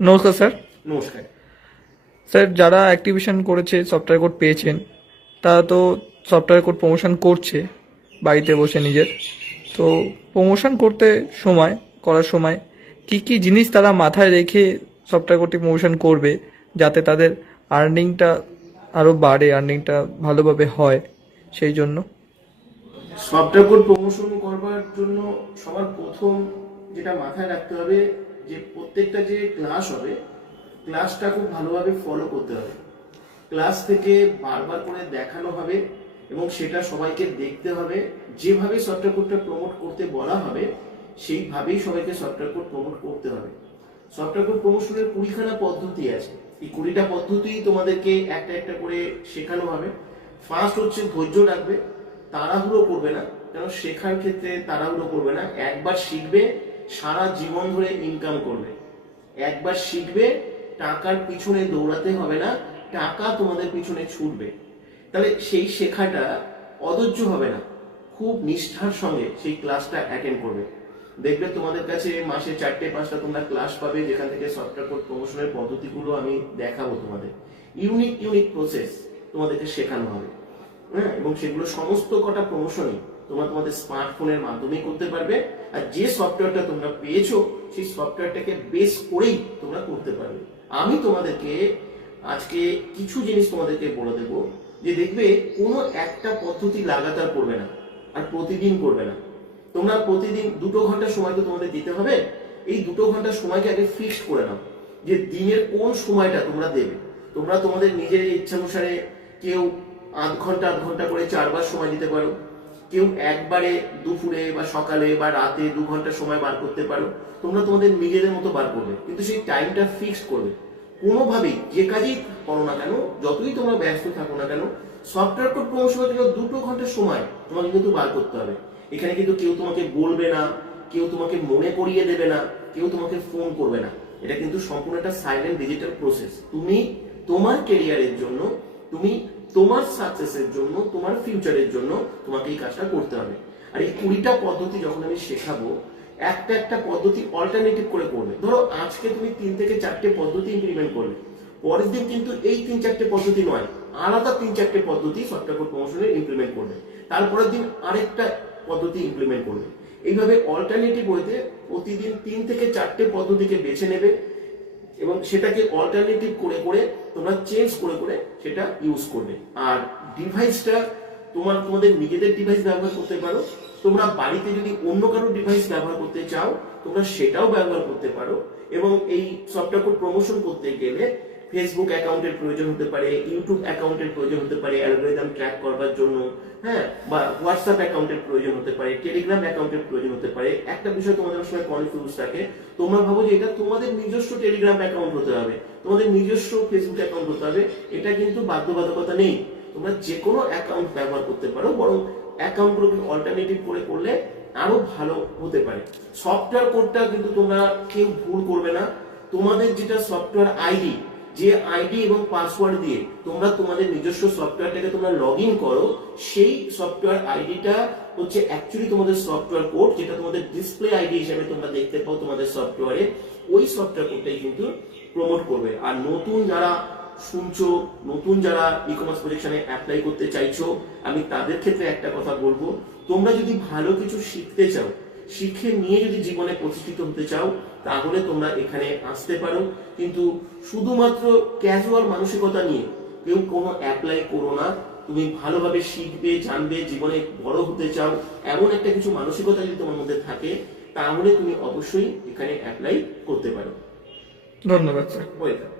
নমস্কার স্যার। নমস্কার। স্যার, যারা অ্যাক্টিভেশন করেছে, সফটওয়্যার কোড পেয়েছেন, তারা তো সফটওয়্যার কোড প্রমোশন করছে বাড়িতে বসে নিজের। তো প্রমোশন করার সময় কি কি জিনিস তারা মাথায় রেখে সফটওয়্যার কোডটি প্রমোশন করবে, যাতে তাদের আর্নিংটা আরও বাড়ে, আর্নিংটা ভালোভাবে হয়, সেই জন্য। সফটওয়্যার কোড প্রমোশন করবার জন্য সবার প্রথম যেটা মাথায় রাখতে হবে, যে প্রত্যেকটা যে ক্লাস হবে, ক্লাসটা খুব ভালোভাবে ফলো করতে হবে। ক্লাস থেকে বারবার করে দেখানো হবে এবং সেটা সবাইকে দেখতে হবে। যেভাবে সফটওয়্যার কোডটা প্রমোট করতে বলা হবে সেইভাবেই সবাইকে সফটওয়্যার কোড প্রমোট করতে হবে। সফটওয়্যার কোড প্রমোশনের 20খানা পদ্ধতি আছে। এই 20টা পদ্ধতি তোমাদেরকে একটা একটা করে শেখানো হবে। ফার্স্ট হচ্ছে ধৈর্য রাখবে, তাড়াহুড়ো করবে না। কেন শেখার ক্ষেত্রে তাড়াহুড়ো করবে না। একবার শিখবে, সারা জীবন ধরে ইনকাম করবে। একবার শিখবে, টাকার পিছনে দৌড়াতে হবে না, টাকা তোমাদের পিছনে ছুটবে। তাহলে সেই শেখাটা অধৈর্য হবে না, খুব নিষ্ঠার সঙ্গে সেই ক্লাসটা অ্যাটেন্ড করবে। দেখবে তোমাদের কাছে মাসে 4-5টা তোমরা ক্লাস পাবে, যেখান থেকে সফটওয়্যার কোড প্রমোশনের পদ্ধতিগুলো আমি দেখাবো তোমাদের। ইউনিক ইউনিক প্রসেস তোমাদেরকে শেখানো হবে। হ্যাঁ, এবং সেগুলো সমস্ত কটা প্রমোশনই তোমরা তোমাদের স্মার্টফোনের মাধ্যমে করতে পারবে। আর যে সফটওয়্যারটা তোমরা পেয়েছো সেই সফটওয়্যারটাকে বেস করেই তোমরা করতে পারবে। আমি তোমাদেরকে আজকে কিছু জিনিস তোমাদেরকে বলে দেবো, যে দেখবে কোনো একটা পদ্ধতি লাগাতার করবে না আর প্রতিদিন করবে না। তোমরা প্রতিদিন 2 ঘন্টা সময় তো তোমাদের দিতে হবে। এই 2 ঘন্টা সময়কে আগে ফিক্সড করে নাও, যে দিনের কোন সময়টা তোমরা দেবে। তোমরা তোমাদের নিজের ইচ্ছা অনুসারে কেউ আধ ঘন্টা করে 4বার সময় দিতে পারো, কেউ একবারে দুপুরে বা সকালে বা রাতে 2 ঘন্টা সময় বার করতে পারো। তোমরা তোমাদের নিজেদের মতো বার করবে, কিন্তু সেই টাইমটা ফিক্সড করবে। কোনোভাবেই যে কাজই করো না কেন, যতই তোমরা ব্যস্ত থাকো না কেন, সফটওয়্যার কোড প্রমোশনের জন্য 2 ঘন্টা সময় তোমাকে কিন্তু বার করতে হবে। এখানে কিন্তু কেউ তোমাকে বলবে না, কেউ তোমাকে মনে করিয়ে দেবে না, কেউ তোমাকে ফোন করবে না। এটা কিন্তু সম্পূর্ণ একটা সাইলেন্ট ডিজিটাল প্রসেস। তুমি তোমার কেরিয়ারের জন্য, তুমি তোমার সাকসেসের জন্য, তোমার ফিউচারের জন্য তোমাকে এই কাজটা করতে হবে। আর এই 20টা পদ্ধতি যখন আমি শেখাবো, একটা একটা পদ্ধতি অল্টারনেটিভ করে করবে। ধরো আজকে তুমি 3 থেকে 4টে পদ্ধতি ইমপ্লিমেন্ট করলে, পরের দিন কিন্তু এই 3-4টে পদ্ধতি নয়, আলাদা 3-4টে পদ্ধতি সফটওয়্যার কোড প্রমোশনের ইমপ্লিমেন্ট করবে। তারপরের দিন আরেকটা পদ্ধতি ইমপ্লিমেন্ট করবে। এইভাবে অল্টারনেটিভ ওয়েতে প্রতিদিন 3 থেকে 4টে পদ্ধতিকে বেছে নেবে এবং সেটাকে অল্টারনেটিভ করে করে তোমরা চেঞ্জ করে করে সেটা ইউজ করবে। আর ডিভাইসটা তোমাদের নিজেদের ডিভাইস ব্যবহার করতে পারো। তোমরা বাড়িতে যদি অন্য কারো ডিভাইস ব্যবহার করতে চাও, তোমরা সেটাও ব্যবহার করতে পারো। এবং এই সফটওয়্যার কোড প্রমোশন করতে গেলে ফেসবুক অ্যাকাউন্টের প্রয়োজন হতে পারে, ইউটিউব অ্যাকাউন্টের প্রয়োজন হতে পারে অ্যালগরিদম ট্র্যাক করবার জন্য, হ্যাঁ, বা হোয়াটসঅ্যাপ অ্যাকাউন্টের প্রয়োজন হতে পারে, টেলিগ্রাম অ্যাকাউন্টের প্রয়োজন হতে পারে। একটা বিষয় তোমাদের সঙ্গে কনফিউজ থাকে, তোমরা ভাবো যে এটা তোমাদের নিজস্ব টেলিগ্রাম অ্যাকাউন্ট হতে হবে, তোমাদের নিজস্ব ফেসবুক অ্যাকাউন্ট হতে হবে। এটা কিন্তু বাধ্যবাধকতা নেই, তোমরা যে কোনো অ্যাকাউন্ট ব্যবহার করতে পারো। বরং অ্যাকাউন্টগুলোকে অল্টারনেটিভ করে করলে আরো ভালো হতে পারে। সফটওয়্যার কোডটা কিন্তু তোমরা কেউ ভুল করবে না। তোমাদের যেটা সফটওয়্যার আইডি, যে আইডি এবং পাসওয়ার্ড দিয়ে তোমরা তোমাদের নিজস্ব সফটওয়্যারটাকে তোমরা লগ ইন করো, সেই সফটওয়্যার আইডিটা হচ্ছে অ্যাকচুয়ালি তোমাদের সফটওয়্যার কোড, যেটা তোমাদের ডিসপ্লে আইডি হিসেবে তোমরা দেখতে পাও তোমাদের সফটওয়্যারে। ওই সফটওয়্যার কোডটাই কিন্তু প্রমোট করবে। আর নতুন যারা শুনছো, নতুন যারা ই কমার্স প্রজেকশনে অ্যাপ্লাই করতে চাইছো, আমি তাদের ক্ষেত্রে একটা কথা বলবো, তোমরা যদি ভালো কিছু শিখতে চাও, শিখে নিয়ে যদি জীবনে প্রতিষ্ঠিত হতে চাও, তাহলে তোমরা এখানে আসতে পারো। কিন্তু শুধুমাত্র ক্যাজুয়াল মানসিকতা নিয়ে কেউ কোনো অ্যাপ্লাই করো না। তুমি ভালোভাবে শিখবে, জানবে, জীবনে বড় হতে চাও, এমন একটা কিছু মানসিকতা যদি তোমার মধ্যে থাকে, তাহলে তুমি অবশ্যই এখানে অ্যাপ্লাই করতে পারো। ধন্যবাদ স্যার। ওয়েলকাম।